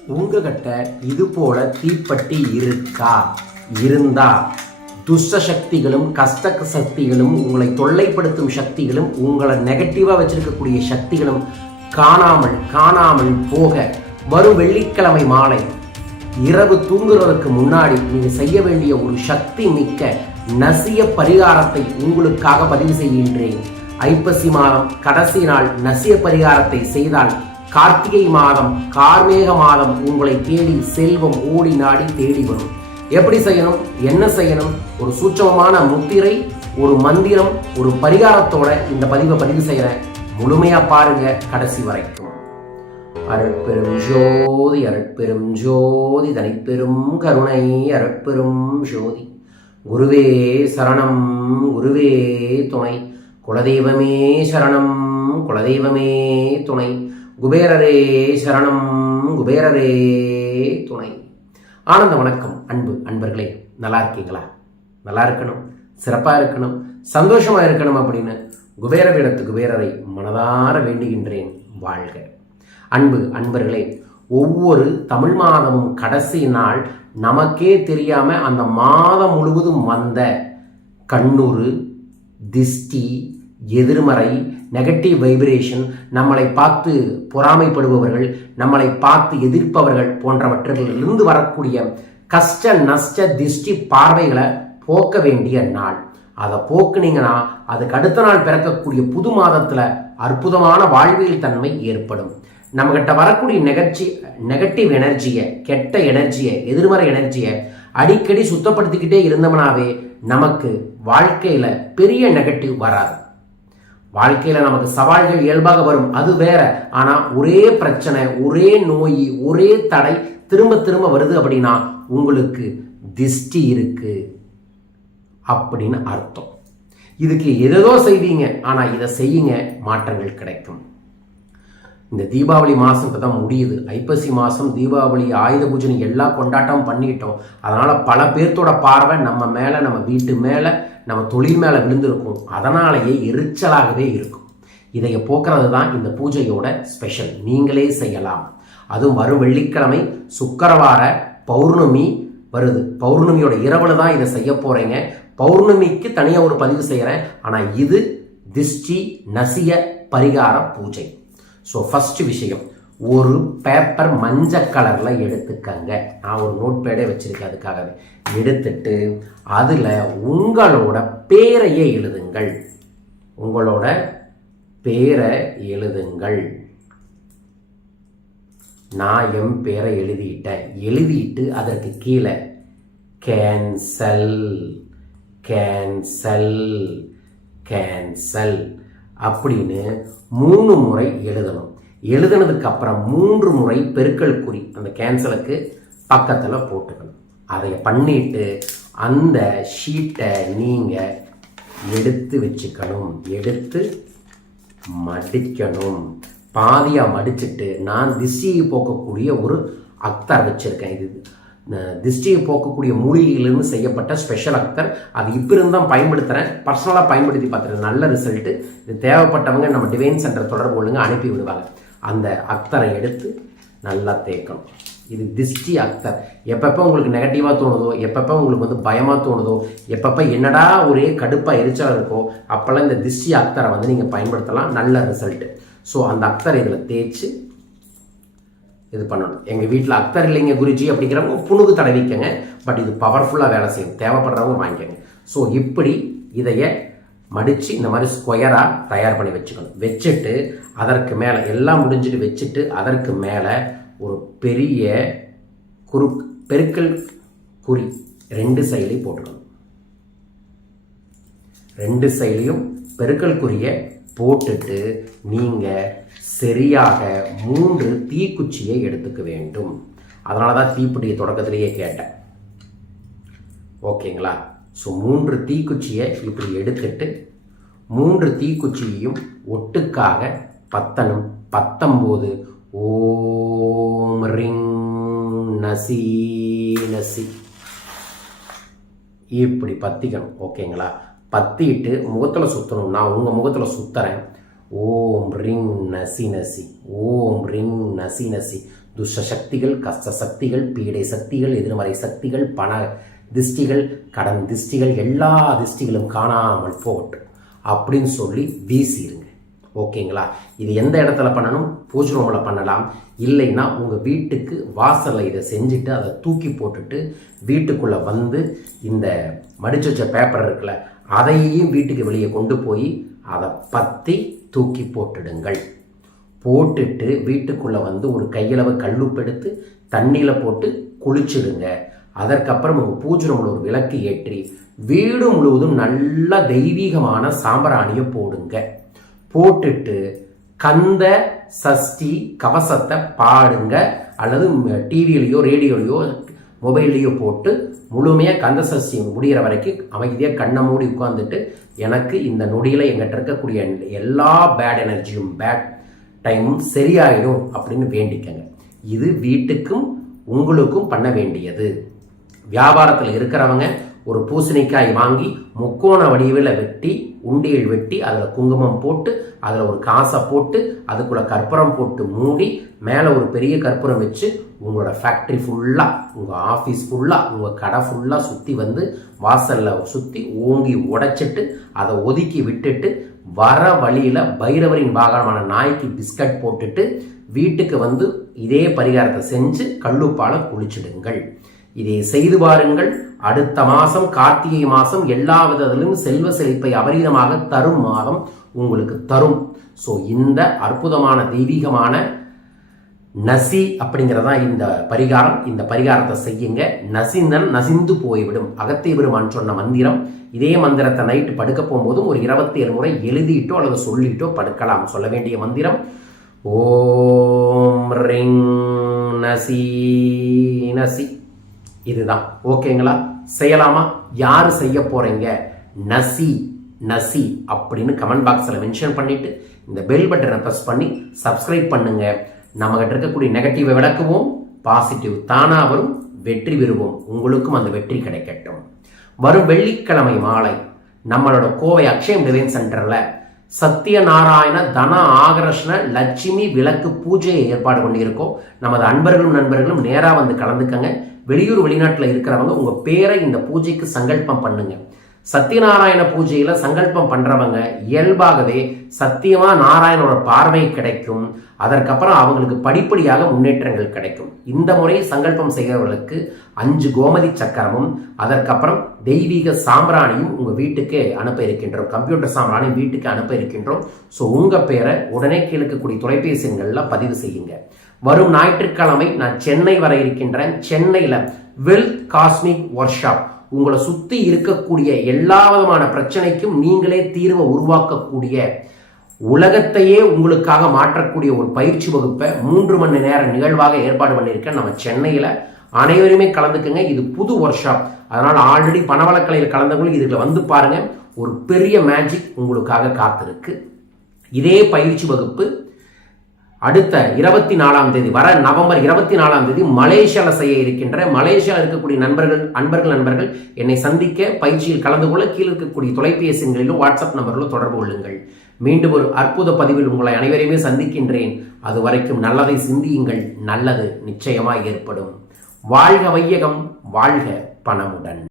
உங்ககிட்ட இது போல தீப்பட்டி இருக்கா? இருந்தா. துஷ்ட சக்திகளும் கஷ்ட சக்திகளும் உங்களை தொல்லைப்படுத்தும் சக்திகளும் உங்களை நெகட்டிவாக வச்சிருக்கக்கூடிய சக்திகளும் காணாமல் காணாமல் போக வரும் வெள்ளிக்கிழமை மாலை இரவு தூங்குறதுக்கு முன்னாடி நீங்கள் செய்ய வேண்டிய ஒரு சக்தி மிக்க நசிய பரிகாரத்தை உங்களுக்காக பதிவு செய்கின்றேன். ஐப்பசி மாதம் கடைசி நாள் நசிய பரிகாரத்தை செய்தால் கார்த்திகை மாதம் கார்மேக மாதம் உங்களை தேடி செல்வம் ஓடி நாடி தேடி வரும். எப்படி செய்யணும்? என்ன செய்யணும்? ஒரு சூட்சமமான முத்திரை ஒரு மந்திரம் ஒரு பரிகாரத்தோட இந்த பதிவை பதிவு செய்யறேன். முழுமையா பாருங்க கடைசி வரைக்கும். அருட்பெரும் ஜோதி அருட்பெரும் ஜோதி தனிப்பெரும் கருணை அருட்பெரும் ஜோதி. குருவே சரணம் குருவே துணை. குலதெய்வமே சரணம் குலதெய்வமே துணை. குபேரரே சரணம் குபேரரே துணை. ஆனந்த வணக்கம் அன்பு அன்பர்களே. நல்லா இருக்கீங்களா? நல்லா இருக்கணும். சிறப்பாக இருக்கணும். சந்தோஷமாக இருக்கணும் அப்படின்னு குபேரவிடத்து குபேரரை மனதார வேண்டுகின்றேன் வாழ்க. அன்பு அன்பர்களே ஒவ்வொரு தமிழ் மாதமும் கடைசி நாள் நமக்கே தெரியாமல் அந்த மாதம் முழுவதும் வந்த கண்ணூறு திஷ்டி எதிர்மறை நெகட்டிவ் வைப்ரேஷன் நம்மளை பார்த்து பொறாமைப்படுபவர்கள் நம்மளை பார்த்து எதிர்ப்பவர்கள் போன்றவற்றிலிருந்து வரக்கூடிய கஷ்ட நஷ்ட திஷ்டி பார்வைகளை போக்க வேண்டிய நாள். அதை போக்குனீங்கன்னா அதுக்கு அடுத்த நாள் பிறக்கக்கூடிய புது மாதத்தில் அற்புதமான வாழ்வியல் தன்மை ஏற்படும். நம்மகிட்ட வரக்கூடிய நெகட்சி நெகட்டிவ் எனர்ஜியை கெட்ட எனர்ஜியை எதிர்மறை எனர்ஜியை அடிக்கடி சுத்தப்படுத்திக்கிட்டே இருந்தோம்னாவே நமக்கு வாழ்க்கையில் பெரிய நெகட்டிவ் வராது. வாழ்க்கையில நமக்கு சவால்கள் இயல்பாக வரும். அது வேற. ஆனா ஒரே பிரச்சனை ஒரே நோய் ஒரே தடை திரும்ப திரும்ப வருது அப்படின்னா உங்களுக்கு திஷ்டி இருக்கு அப்படின்னு அர்த்தம். இதுக்கு எதோ செய்வீங்க ஆனா இதை செய்யுங்க மாற்றங்கள் கிடைக்கும். இந்த தீபாவளி மாதம் இப்போ தான் முடியுது. ஐப்பசி மாதம் தீபாவளி ஆயுத பூஜனை எல்லா கொண்டாட்டமும் பண்ணிட்டோம். அதனால் பல பேர்த்தோட பார்வை நம்ம மேலே நம்ம வீட்டு மேலே நம்ம தொழில் மேலே விழுந்திருக்கும். அதனாலேயே எரிச்சலாகவே இருக்கும். இதை போக்குறது தான் இந்த பூஜையோட ஸ்பெஷல் நீங்களே செய்யலாம். அதுவும் வரும் வெள்ளிக்கிழமை சுக்கரவார பௌர்ணமி வருது. பௌர்ணமியோட இரவில் தான் இதை செய்ய போகிறீங்க பௌர்ணமிக்கு தனியாக ஒரு பதிவு செய்கிறேன் ஆனால் இது திஷ்டி நசிய பரிகார பூஜை. ஸோ ஃபஸ்ட்டு விஷயம் ஒரு பேப்பர் மஞ்சள் கலரில் எடுத்துக்கங்க. நான் ஒரு நோட் பேடே வச்சுருக்கேன் அதுக்காகவே. எடுத்துட்டு அதில் உங்களோட பேரையே எழுதுங்கள். உங்களோட பேரை எழுதுங்கள். நான் என் பேரை எழுதிட்டேன். எழுதிட்டு அதற்கு கீழே கேன்சல் கேன்சல் கேன்சல் அப்படின்னு மூணு முறை எழுதணும். எழுதுனதுக்கு அப்புறம் மூன்று முறை பெருக்கல் குறி அந்த கேன்சலுக்கு பக்கத்தில் போட்டுக்கணும். அதை பண்ணிட்டு அந்த ஷீட்டை நீங்கள் எடுத்து வச்சுக்கணும். எடுத்து மடிக்கணும். பாதியாக மடிச்சுட்டு நான் திசையை போக்கக்கூடிய ஒரு அக்தர் வச்சுருக்கேன். இது திஷ்டியை போக்கக்கூடிய மூலிகையிலிருந்து செய்யப்பட்ட ஸ்பெஷல் அக்தர். அது இப்போ இருந்து தான் பயன்படுத்துகிறேன் பர்சனலாக பயன்படுத்தி பார்த்துருக்கேன். நல்ல ரிசல்ட்டு இது தேவைப்பட்டவங்க நம்ம டிவைன் சென்டர் தொடர்பு கொள்ளுங்க அனுப்பி விடுவாங்க. அந்த அக்தரை எடுத்து நல்லா தேய்க்கணும். இது திஷ்டி அக்தர் எப்பப்போ உங்களுக்கு நெகட்டிவாக தோணுதோ எப்பப்போ உங்களுக்கு வந்து பயமாக தோணுதோ எப்பப்போ என்னடா ஒரே கடுப்பாக எரிச்சலாக இருக்கோ அப்போல்லாம் இந்த திஷ்டி அக்தரை வந்து நீங்கள் பயன்படுத்தலாம். நல்ல ரிசல்ட்டு ஸோ அந்த அக்தரை இதில் தேய்ச்சி இது பண்ணணும். எங்கள் வீட்டில் அக்தர் இல்லைங்க குருஜி அப்படிங்கிறவங்க புணுகு தடவிக்கங்க. பட் இது பவர்ஃபுல்லாக வேலை செய்யும். தேவைப்படுறவங்க வாங்கிக்கங்க. ஸோ இப்படி இதைய மடித்து இந்த மாதிரி ஸ்கொயராக தயார் பண்ணி வச்சுக்கணும். வச்சுட்டு அதற்கு மேலே எல்லாம் முடிஞ்சுட்டு வச்சுட்டு அதற்கு மேலே ஒரு பெரிய குறு பெருக்கல் குறி ரெண்டு சைலை போட்டுக்கணும். ரெண்டு சைலையும் பெருக்கல் குறியை போட்டுட்டு நீங்கள் சரியாக மூன்று தீக்குச்சியை எடுத்துக்க வேண்டும். அதனால தான் தீப்பிடியை தொடக்கத்திலேயே கேட்டேன். ஓகேங்களா? ஸோ மூன்று தீக்குச்சியை இப்படி எடுத்துட்டு மூன்று தீக்குச்சியையும் ஒட்டுக்காக பத்தனும் பத்தொம்போது ஓம் ரிங் நசி நசி. இப்படி பத்திக்கணும் ஓகேங்களா? பத்திட்டு முகத்தில் சுற்றணும் நான் உங்கள் முகத்தில் சுற்றுறேன் ஓம் ரிங் நசி நசி ஓம் ரிங் நசி நசி. துஷ்ட சக்திகள் கஷ்ட சக்திகள் பீடை சக்திகள் எதிர்மறை சக்திகள் பண திஷ்டிகள் கடன் திஷ்டிகள் எல்லா திஷ்டிகளும் காணாமல் போகட்டும். அப்படின்னு சொல்லி வீசிடுங்க ஓகேங்களா? இது எந்த இடத்துல பண்ணணும்? பூஜை ரூமில் பண்ணலாம். இல்லைன்னா உங்கள் வீட்டுக்கு வாசலில் இதை செஞ்சுட்டு அதை தூக்கி போட்டுட்டு வீட்டுக்குள்ளே வந்து இந்த மடிச்சு வச்ச பேப்பர் இருக்குல்ல அதையும் வீட்டுக்கு வெளியே கொண்டு போய் அதை பற்றி தூக்கி போட்டுடுங்கள். போட்டுட்டு வீட்டுக்குள்ளே வந்து ஒரு கையளவு கல்லுப்பெடுத்து தண்ணியில் போட்டு குளிச்சிடுங்க. அதற்கப்புறம் உங்கள் பூஜை ரூமில் ஒரு விளக்கு ஏற்றி வீடு முழுவதும் நல்ல தெய்வீகமான சாம்பிராணியை போடுங்க. போட்டுட்டு கந்த சஷ்டி கவசத்தை பாடுங்க. அல்லது டிவியிலையோ ரேடியோலையோ மொபைல்லையோ போட்டு முழுமையாக கந்த சஷ்டி முடிகிற வரைக்கும் அமைதியாக கண்ணை மூடி உட்காந்துட்டு எனக்கு இந்த நொடியில் எங்கிட்ட இருக்கக்கூடிய எல்லா பேட் எனர்ஜியும் பேட் டைமும் சரியாயிடும் அப்படின்னு வேண்டிக்கங்க. இது வீட்டுக்கும் உங்களுக்கும் பண்ண வேண்டியது. வியாபாரத்தில் இருக்கிறவங்க ஒரு பூசணிக்காய் வாங்கி முக்கோண வடிவில் வெட்டி உண்டியல் வெட்டி அதில் குங்குமம் போட்டு அதில் ஒரு காசை போட்டு அதுக்குள்ள கற்பூரம் போட்டு மூடி மேலே ஒரு பெரிய கற்பூரம் வச்சு உங்களோட ஃபேக்ட்ரி ஃபுல்லாக உங்கள் ஆஃபீஸ் ஃபுல்லாக உங்கள் கடை ஃபுல்லாக சுற்றி வந்து வாசலில் சுற்றி ஓங்கி உடைச்சிட்டு அதை ஒதுக்கி விட்டுட்டு வர வழியில் பைரவரின் வாகனமான நாய்க்கு பிஸ்கட் போட்டுட்டு வீட்டுக்கு வந்து இதே பரிகாரத்தை செஞ்சு கல்லுப்பால குளிச்சிடுங்கள். இதை செய்து பாருங்கள். அடுத்த மாதம் கார்த்திகை மாதம் எல்லா விதத்திலும் செல்வ செழிப்பை அபரீதமாக தரும் மாதம் உங்களுக்கு தரும். ஸோ இந்த அற்புதமான தெய்வீகமான நசி அப்படிங்கிறதான் இந்த பரிகாரம். இந்த பரிகாரத்தை செய்யுங்க. நசிந்தன் நசிந்து போய்விடும். அகத்தை பெருமான் சொன்ன மந்திரம். இதே மந்திரத்தை நைட்டு படுக்க போகும்போதும் ஒரு இருபத்தி ஏழு முறை எழுதிட்டோ அல்லது சொல்லிட்டோ படுக்கலாம். சொல்ல வேண்டிய மந்திரம் ஓம் ரிங் நசி நசி. இதுதான். ஓகேங்களா செய்யலாமா? யார் செய்ய போறீங்க? நசி. நசி அப்படின்னு கமெண்ட் பாக்ஸில் மென்ஷன் பண்ணிட்டு இந்த பெல் பட்டனை ப்ரெஸ் பண்ணி சப்ஸ்கிரைப் பண்ணுங்க. நம்மகிட்ட இருக்கக்கூடிய நெகட்டிவை விளக்குவோம். பாசிட்டிவ் தானா வரும். வெற்றி பெறுவோம். உங்களுக்கும் அந்த வெற்றி கிடைக்கட்டும். வரும் வெள்ளிக்கிழமை மாலை நம்மளோட கோவை அக்ஷயம் டிவைன் சென்டரில் சத்யநாராயண தன ஆகர்ஷண லட்சுமி விளக்கு பூஜையை ஏற்பாடு பண்ணியிருக்கோம். நமது அன்பர்களும் நண்பர்களும் நேராக வந்து கலந்துக்கங்க. வெளியூர் வெளிநாட்டில் இருக்கிறவங்க உங்கள் பேரை இந்த பூஜைக்கு சங்கல்பம் பண்ணுங்கள் சத்யநாராயண பூஜையில் சங்கல்பம் பண்ணுறவங்க இயல்பாகவே சத்தியமாக நாராயணோட பார்வை கிடைக்கும். அதற்கப்புறம் அவங்களுக்கு படிப்படியாக முன்னேற்றங்கள் கிடைக்கும். இந்த முறை சங்கல்பம் செய்கிறவர்களுக்கு அஞ்சு கோமதி சக்கரமும் அதற்கப்புறம் தெய்வீக சாம்பிராணியும் உங்கள் வீட்டுக்கு அனுப்ப இருக்கின்றோம். கம்ப்யூட்டர் சாம்பிராணியும் வீட்டுக்கு அனுப்ப இருக்கின்றோம். ஸோ உங்கள் பேரை உடனே கேட்கக்கூடிய தொலைபேசி எண்களில் பதிவு செய்யுங்க. வரும் ஞாயிற்றுக்கிழமை நான் சென்னை வர இருக்கின்றேன். சென்னையில் வெல்த் காஸ்மிக் ஒர்க் ஷாப் உங்களை சுற்றி இருக்கக்கூடிய எல்லா விதமான பிரச்சனைக்கும் நீங்களே தீர்வை உருவாக்கக்கூடிய உலகத்தையே உங்களுக்காக மாற்றக்கூடிய ஒரு பயிற்சி வகுப்பை மூன்று மணி நேர நிகழ்வாக ஏற்பாடு பண்ணியிருக்கேன். நம்ம சென்னையில் அனைவருமே கலந்துக்குங்க. இது புது ஒர்க் ஷாப் அதனால் ஆல்ரெடி பணவளக்கலையில் கலந்தவங்களும் இதில் வந்து பாருங்க. ஒரு பெரிய மேஜிக் உங்களுக்காக காத்திருக்கு. இதே பயிற்சி வகுப்பு அடுத்த இருபத்தி நாலாம் தேதி வர நவம்பர் இருபத்தி நாலாம் தேதி மலேசியாவில் செய்ய இருக்கின்ற மலேசியாவில் இருக்கக்கூடிய நண்பர்கள் அன்பர்கள் நண்பர்கள் என்னை சந்திக்க பயிற்சியில் கலந்து கொள்ள கீழே இருக்கக்கூடிய தொலைபேசி எண்களிலும் வாட்ஸ்அப் நம்பரிலும் தொடர்பு கொள்ளுங்கள். மீண்டும் ஒரு அற்புத பதிவில் உங்களை அனைவரையுமே சந்திக்கின்றேன். அது வரைக்கும் நல்லதை சிந்தியுங்கள். நல்லது நிச்சயமாக ஏற்படும். வாழ்க வையகம் வாழ்க பணமுடன்.